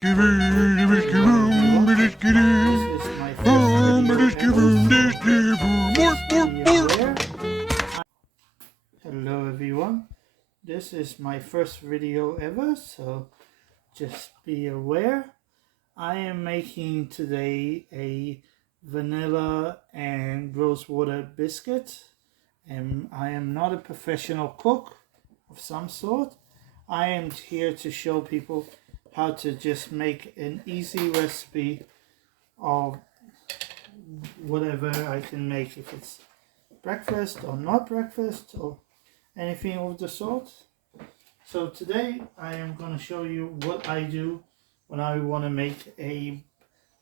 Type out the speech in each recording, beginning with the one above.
Hello everyone, this is my first video ever, so just be aware. I am making today a vanilla and rosewater biscuit, and I am not a professional cook of some sort. I am here to show people how to just make an easy recipe of whatever I can make, if it's breakfast or not breakfast or anything of the sort. So today I am going to show you what I do when I want to make a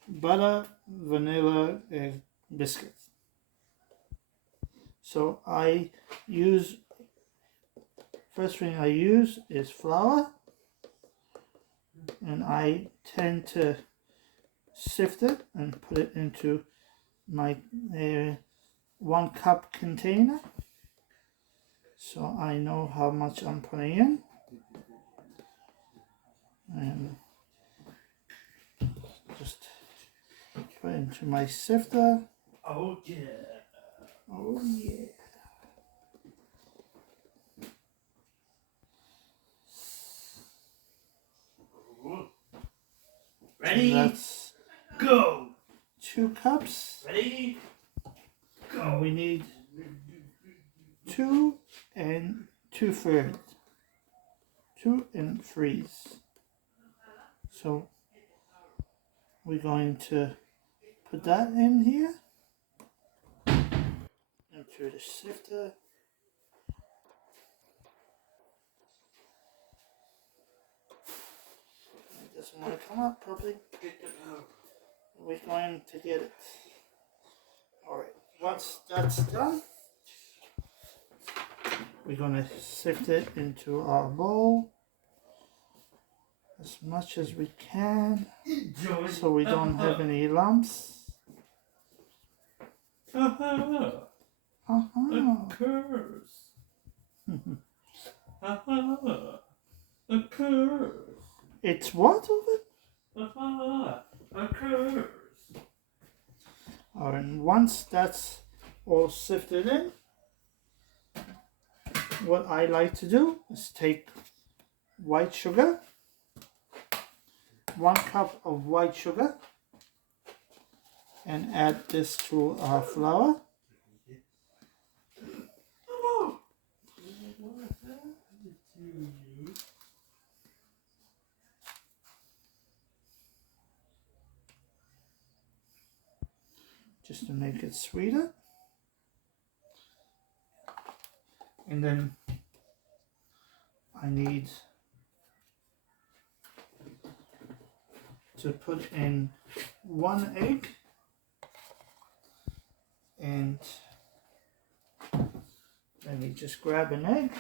butter vanilla biscuit. So first thing I use is flour, and I tend to sift it and put it into my 1 cup container, so I know how much I'm putting in, and just put it into my sifter. Oh yeah. Oh yeah. Ready? So that's go. 2 cups. Ready? Go. And we need 2 and 2/3. 2 and 3s. So we're going to put that in here into the sifter. It doesn't want to come up properly. We're going to get it. Alright, once that's done, we're going to sift it into our bowl as much as we can so we don't have any lumps. A curse. A curse. It's what of it? A curse. Alright, and once that's all sifted in, what I like to do is take white sugar, 1 cup of white sugar, and add this to our flour. Just to make it sweeter. And then I need to put in 1 egg, and let me just grab an egg.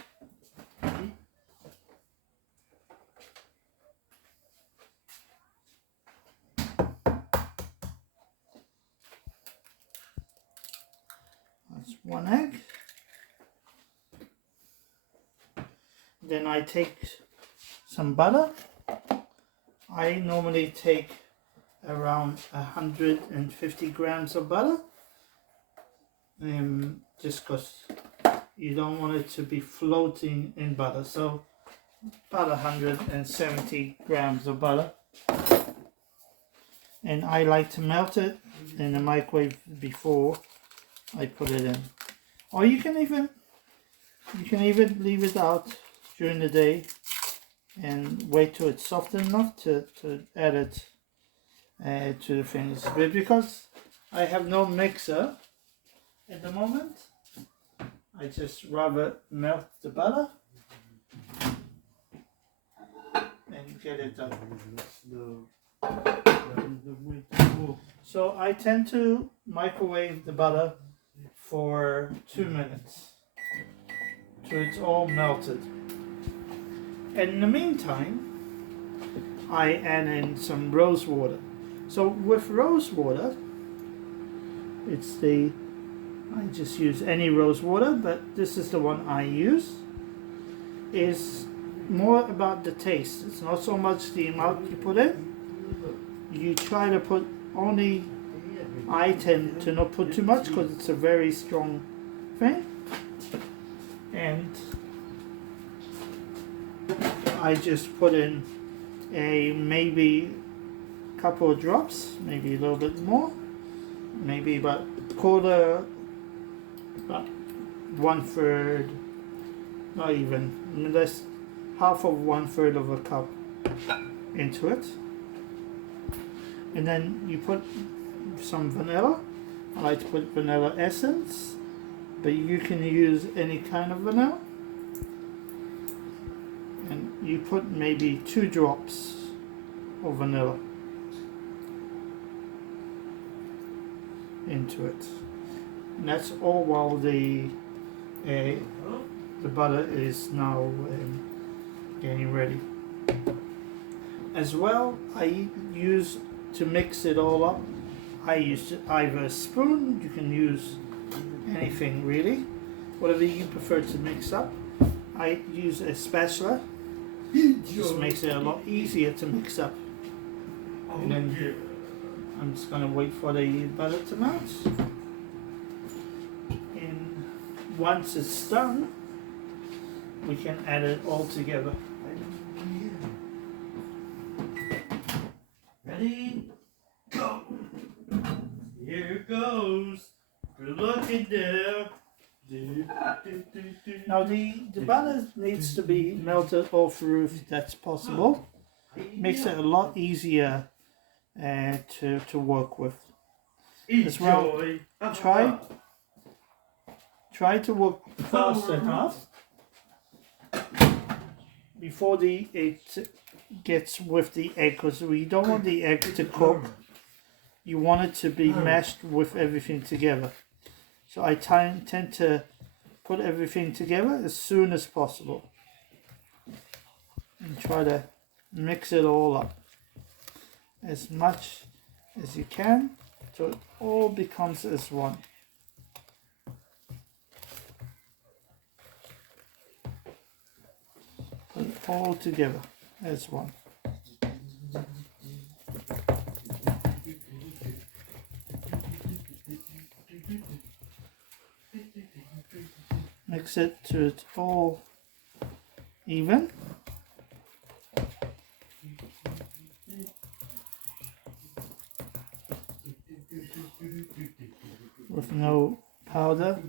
That's 1 egg. Then I take some butter. I normally take around 150 grams of butter, just because you don't want it to be floating in butter. So about 170 grams of butter, and I like to melt it in the microwave before I put it in. Or you can even leave it out during the day and wait till it's soft enough to add it to the things. But because I have no mixer at the moment, I just rather melt the butter and get it done. So I tend to microwave the butter for 2 minutes till it's all melted. And in the meantime, I add in some rose water. So with rose water, I just use any rose water, but this is the one I use. Is more about the taste. It's not so much the amount you put in, you try to put only, I tend to not put too much because it's a very strong thing, and I just put in a maybe couple of drops, maybe a little bit more, maybe about quarter, about 1/3, not even, less, half of 1/3 of a cup into it. And then you put some vanilla. I like to put vanilla essence, but you can use any kind of vanilla. And you put maybe 2 drops of vanilla into it. And that's all while the butter is now getting ready. As well, I use, to mix it all up, I use either a spoon, you can use anything really, whatever you prefer to mix up. I use a spatula, just makes it a lot easier to mix up. And then I'm just going to wait for the butter to melt. And once it's done, we can add it all together. Ready? Go! Here goes. Good luck in there. Now the butter needs to be melted all through if that's possible. Makes it a lot easier to work with. As well, try to work fast enough before it gets with the egg, because we don't want the egg to cook. You want it to be mashed with everything together. So I tend to put everything together as soon as possible and try to mix it all up as much as you can so it all becomes as one. Put it all together as one. Mix it till it's all even. With no powder,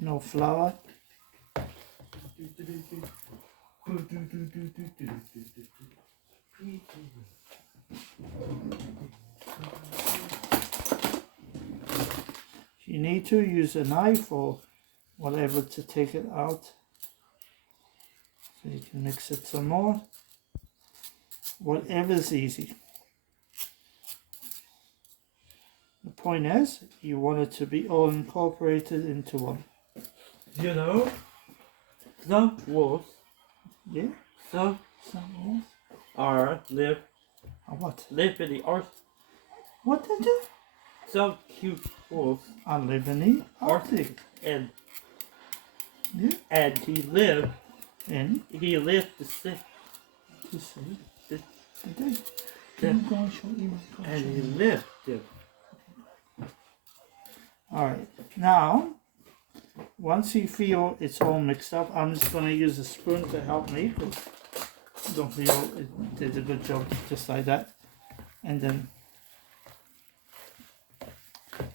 no flour. You need to use a knife or whatever to take it out. So you can mix it some more. Whatever's easy. The point is, you want it to be all incorporated into one. You know, some wolves. Yeah? Some wolves live in the Arctic. What they do? Some cute wolves I live in the Arctic. And yeah. And he lived to see. To see. Did they? I'm going to show you. And he lived to. Alright, now once you feel it's all mixed up, I'm just going to use a spoon to help me because I don't feel it did a good job just like that. And then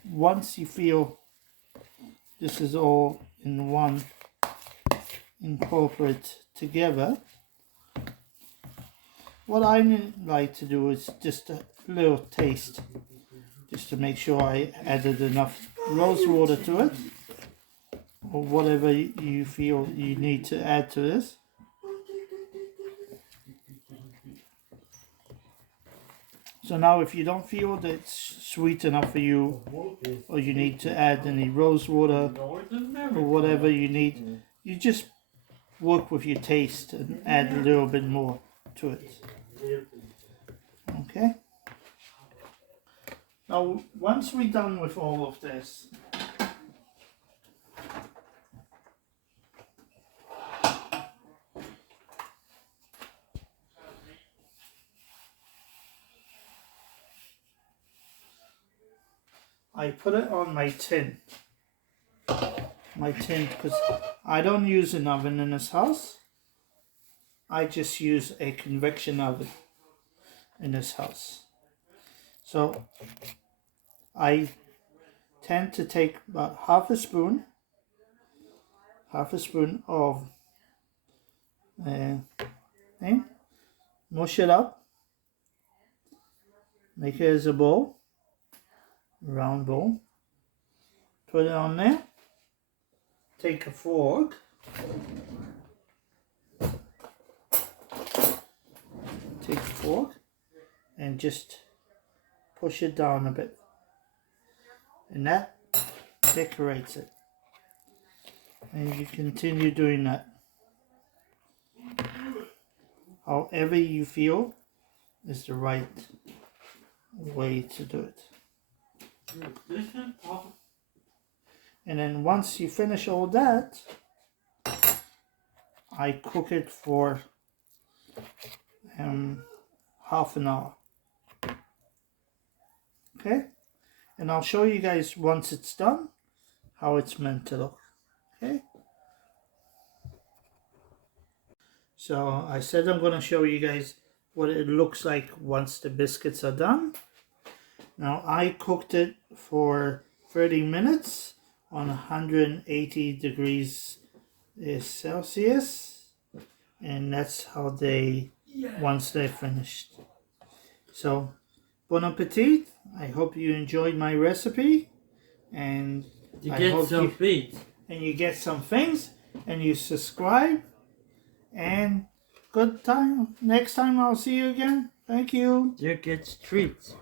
once you feel this is all in one, incorporate together, what I like to do is just a little taste, just to make sure I added enough rose water to it, or whatever you feel you need to add to this. So now if you don't feel that it's sweet enough for you, or you need to add any rose water, or whatever you need, you just work with your taste and add a little bit more to it. Okay? Now, once we're done with all of this, I put it on my tin. Because I don't use an oven in this house. I just use a convection oven in this house. So I tend to take about half a spoon of thing, mush it up, make it as a bowl, round bowl, put it on there, take a fork, and just push it down a bit, and that decorates it. And you continue doing that however you feel is the right way to do it. And then once you finish all that, I cook it for half an hour. Okay, and I'll show you guys once it's done how it's meant to look. Okay, so I said I'm going to show you guys what it looks like once the biscuits are done. Now I cooked it for 30 minutes on 180 degrees Celsius, and that's how they once they're finished. So bon appetit. I hope you enjoyed my recipe, and you get some feet, and you get some things, and you subscribe, and good time. Next time I'll see you again. Thank you. You get treats.